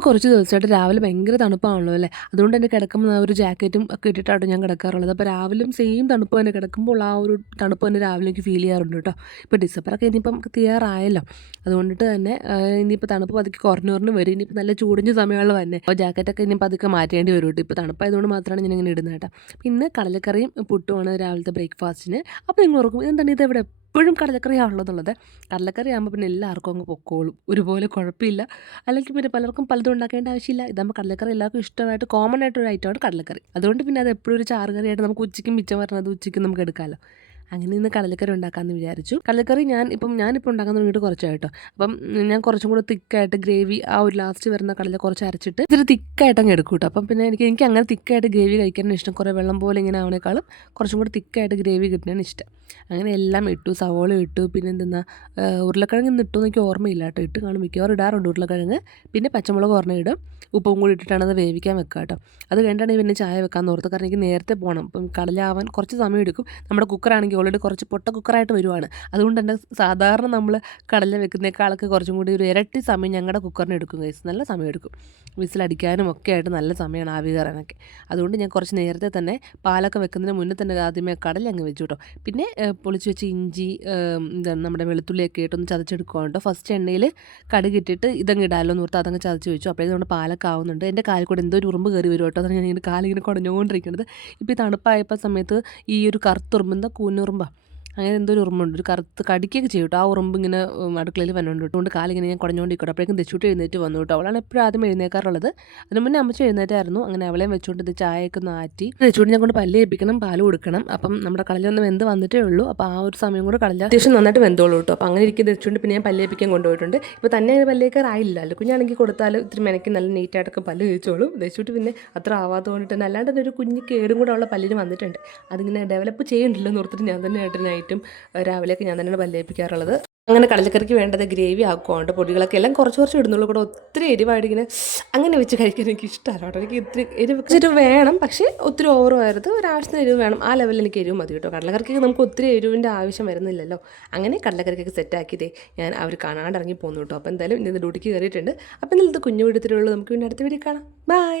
ഇപ്പോൾ കുറച്ച് ദിവസമായിട്ട് രാവിലെ ഭയങ്കര തണുപ്പാണല്ലോ അല്ലേ, അതുകൊണ്ട് തന്നെ കിടക്കുമ്പോൾ ആ ഒരു ജാക്കറ്റും ഒക്കെ ഇട്ടിട്ടാണ് ഞാൻ കിടക്കാറുള്ളത്. അപ്പോൾ രാവിലെയും സെയിം തണുപ്പ് തന്നെ, കിടക്കുമ്പോൾ ആ ഒരു തണുപ്പ് തന്നെ രാവിലെ എനിക്ക് ഫീൽ ചെയ്യാറുണ്ട് കേട്ടോ. ഇപ്പോൾ ഡിസംബറൊക്കെ ഇനിയിപ്പം തീരാറായല്ലോ, അതുകൊണ്ടിട്ട് തന്നെ ഇനിയിപ്പോൾ തണുപ്പ് പതുക്കെ കുറഞ്ഞു വരും. ഇനിയിപ്പോൾ നല്ല ചൂടിൻ്റെ സമയമുള്ള തന്നെ അപ്പോൾ ജാക്കറ്റൊക്കെ ഇനിയിപ്പോൾ പതുക്കെ മാറ്റേണ്ടി വരും കേട്ടോ. ഇപ്പോൾ തണുപ്പായതുകൊണ്ട് മാത്രമാണ് ഞാൻ ഇങ്ങനെ ഇടുന്നത് കേട്ടോ. പിന്നെ കടലക്കറിയും പുട്ടുമാണ് രാവിലത്തെ ബ്രേക്ക്ഫാസ്റ്റിന്. അപ്പോൾ നിങ്ങൾ ഓർക്കും എന്താണ് ഇതെവിടെ എപ്പോഴും കടലക്കറിയാണുള്ളതെന്നുള്ളത്. കടലക്കറി ആകുമ്പോൾ പിന്നെ എല്ലാവർക്കും അങ്ങ് പൊക്കോളും, ഒരുപോലെ കുഴപ്പമില്ല. അല്ലെങ്കിൽ പിന്നെ പലർക്കും പലതും ഉണ്ടാക്കേണ്ട ആവശ്യമില്ല. ഇതാകുമ്പോൾ കടലക്കറി എല്ലാവർക്കും ഇഷ്ടമായിട്ട് കോമൺ ആയിട്ടൊരു ഐറ്റമാണ് കടലക്കറി. അതുകൊണ്ട് പിന്നെ അത് എപ്പോഴും ഒരു ചാറ് കറിയായിട്ട് നമുക്ക് ഉച്ചയ്ക്കും മിച്ചം പറഞ്ഞത് ഉച്ചയ്ക്കും നമുക്ക് എടുക്കാമല്ലോ. അങ്ങനെ ഇന്ന് കടലക്കറി ഉണ്ടാക്കാമെന്ന് വിചാരിച്ചു. കടലക്കറി ഞാനിപ്പോൾ ഉണ്ടാക്കാൻ തുടങ്ങിയിട്ട് കുറച്ചായിട്ടോ. അപ്പം ഞാൻ കുറച്ചും കൂടെ തിക്കായിട്ട് ഗ്രേവി ആ ഒരു ലാസ്റ്റ് വരുന്ന കടല കുറച്ച് അരച്ചിട്ട് ഇത്തിരി തിക്കായിട്ട് അങ്ങ് എടുക്കും കേട്ടോ. അപ്പം പിന്നെ എനിക്ക് അങ്ങനെ തിക്കായിട്ട് ഗ്രേവി കഴിക്കാനാണ് ഇഷ്ടം. കുറേ വെള്ളം പോലെ ഇങ്ങനെ ആവണേക്കാളും കുറച്ചും കൂടെ തിക്കായിട്ട് ഗ്രേവി കിട്ടുന്നതാണ് ഇഷ്ടം. അങ്ങനെ എല്ലാം ഇട്ടു, സവോള ഇട്ടു, പിന്നെ എന്തെന്നാ ഉരുളക്കിഴങ്ങ് ഇന്ന് ഇട്ടു എനിക്ക് ഓർമ്മയില്ല കേട്ടോ. ഇട്ട് കാണും, മിക്കവാറും ഇടാറുണ്ട് ഉരുളക്കിഴങ്ങ്. പിന്നെ പച്ചമുളക് ഒരെണ്ണം ഇടും, ഉപ്പും കൂടി ഇട്ടിട്ടാണ് അത് വേവിക്കാൻ വെക്കുക കേട്ടോ. അത് കഴിഞ്ഞിട്ടാണ് പിന്നെ ചായ വെക്കാൻ ഓർത്ത്. കാരണം എനിക്ക് നേരത്തെ പോകണം. അപ്പം കടലാവാൻ കുറച്ച് സമയം എടുക്കും. നമ്മുടെ കുക്കറാണെങ്കിൽ ഓൾറെഡി കുറച്ച് പൊട്ട കുക്കറായിട്ട് വരുവാണ്. അതുകൊണ്ട് തന്നെ സാധാരണ നമ്മൾ കടല വെക്കുന്നേക്കാളൊക്കെ കുറച്ചും കൂടി ഒരു ഇരട്ടി സമയം ഞങ്ങളുടെ കുക്കറിന് എടുക്കും ഗൈസ്. നല്ല സമയം എടുക്കും, വിസിലടിക്കാനും ഒക്കെ ആയിട്ട് നല്ല സമയമാണ്, ആവി കയറാനൊക്കെ. അതുകൊണ്ട് ഞാൻ കുറച്ച് നേരത്തെ തന്നെ പാലൊക്കെ വെക്കുന്നതിന് മുന്നേ തന്നെ ആദ്യമേ കടല അങ്ങ് വെച്ചു കേട്ടോ. പിന്നെ പൊളിച്ച് വെച്ച് ഇഞ്ചി എന്താണ് നമ്മുടെ വെളുത്തുള്ളിയൊക്കെ ഇട്ടൊന്ന് ചതച്ചെടുക്കുക കേട്ടോ. ഫസ്റ്റ് എണ്ണയിൽ കടുകിട്ടിട്ട് ഇതങ്ങ് ഇടാമല്ലോ എന്ന് ഓർത്ത് അതങ്ങ് ചതച്ച് വെച്ചു. അപ്പോഴേക്കും നമ്മുടെ പാലൊക്കെ ആവുന്നുണ്ട്. എൻ്റെ കാലിൽ കൂടെ എന്തോ ഒരു ഉറുമ്പ് കയറി വരും കേട്ടോ. അതാണ് ഞാൻ ഇങ്ങനെ കാലിങ്ങനെ കുടഞ്ഞുകൊണ്ടിരിക്കുന്നത്. ഇപ്പോൾ ഈ തണുപ്പായപ്പോൾ സമയത്ത് ഈ ഒരു കറുത്തുറുമ്പ്, എന്താ കൂനുറുമ്പാണ്, അങ്ങനെ എന്തോ ഒരു ഉറുമ്പുണ്ട്, ഒരു കറുത്ത് കടിക്കൊക്കെ ചെയ്യും കേട്ടോ. ആ ഉറുമ്പ് ഇങ്ങനെ അടുക്കളയിൽ വന്നുകൊണ്ട് അതുകൊണ്ട് കാലിങ്ങനെ ഞാൻ കുടഞ്ഞുകൊണ്ടിരിക്കട്ടോ. അപ്പോഴേക്കും ദശൂട്ടി എഴുന്നേറ്റ് വന്നു കേട്ടോ. അവളാണ് എപ്പോഴും ആദ്യം എഴുന്നേക്കാറുള്ളത്. അതിന് മുന്നേ അമ്മച്ചി എഴുന്നേറ്റായിരുന്നു. അങ്ങനെ അവളെയും വെച്ചുകൊണ്ട് ഇത് ചായയൊക്കെ നാറ്റി ദശൂട്ടി ഞാൻ കൊണ്ട് പല്ല് ഏൽപ്പിക്കണം, പാല് കൊടുക്കണം. അപ്പം നമ്മുടെ കടലൊന്ന് വെന്ത് വന്നിട്ടേ ഉള്ളൂ. അപ്പോൾ ആ ഒരു സമയം കൂടെ കടല അത്യാവശ്യം നന്നായിട്ട് വെന്തോളൂ കേട്ടോ. അപ്പോൾ അങ്ങനെ ഇരിക്കുന്ന ദശൂട്ടി പിന്നെ ഞാൻ പല്ല് ഏൽപ്പിക്കാൻ കൊണ്ടുപോയിട്ടുണ്ട്. ഇപ്പോൾ തന്നെ അങ്ങനെ പല്ലേക്കാറായില്ലല്ലോ. കുഞ്ഞാണെങ്കിൽ കൊടുത്താൽ ഇത്തിരി മെനക്ക് നല്ല നീറ്റായിട്ടൊക്കെ പല്ല് കഴിച്ചോളും. ദശൂട്ടി പിന്നെ അത്ര ആവാത്തത് കൊണ്ടിട്ട് തന്നെ അല്ലാണ്ട് ഒരു കുഞ്ഞ് കേടും കൂടെ ഉള്ള പല്ലിന് വന്നിട്ടുണ്ട്. അതിങ്ങനെ ഡെവലപ്പ് ചെയ്യുന്നുണ്ടല്ലോ എന്ന് ഓർത്തിട്ട് ഞാൻ തന്നെ ആയിട്ടിനായിട്ടും രാവിലെയൊക്കെ ഞാൻ തന്നെയാണ് പല്ലേപ്പിക്കാറുള്ളത്. അങ്ങനെ കടലക്കറിക്ക് വേണ്ടത് ഗ്രേവി ആക്കുവാണ്ട് പൊടികളൊക്കെ എല്ലാം കുറച്ച് ഇടുന്നുള്ളൂ. കൂടെ ഒത്തിരി എരിവായിട്ട് ഇങ്ങനെ അങ്ങനെ വെച്ച് കഴിക്കാൻ എനിക്ക് ഇഷ്ടമല്ല കേട്ടോ. എനിക്ക് ഇത്തിരി എരിവ് വേണം, പക്ഷേ ഒത്തിരി ഓവറുമായത് ഒരാവശ്യത്തിന് എരിവ് വേണം. ആ ലെവലിൽ എനിക്ക് എരിവ് മതി കേട്ടോ. കടലക്കറിക്ക് നമുക്ക് ഒത്തിരി എരിവിൻ്റെ ആവശ്യം വരുന്നില്ലല്ലോ. അങ്ങനെ കടലക്കറിക്കൊക്കെ സെറ്റാക്കിയതേ ഞാൻ അവർ കാണാണ്ട് ഇറങ്ങി പോന്നു കേട്ടോ. അപ്പോൾ എന്തായാലും ഇന്ന് ഡ്യൂട്ടിക്ക് കയറിയിട്ടുണ്ട്. അപ്പോൾ ഇന്നലത്തെ കുഞ്ഞു വീടത്തിലുള്ളൂ. നമുക്ക് പിന്നെ അടുത്ത വീഡിയോ കാണാം. ബൈ.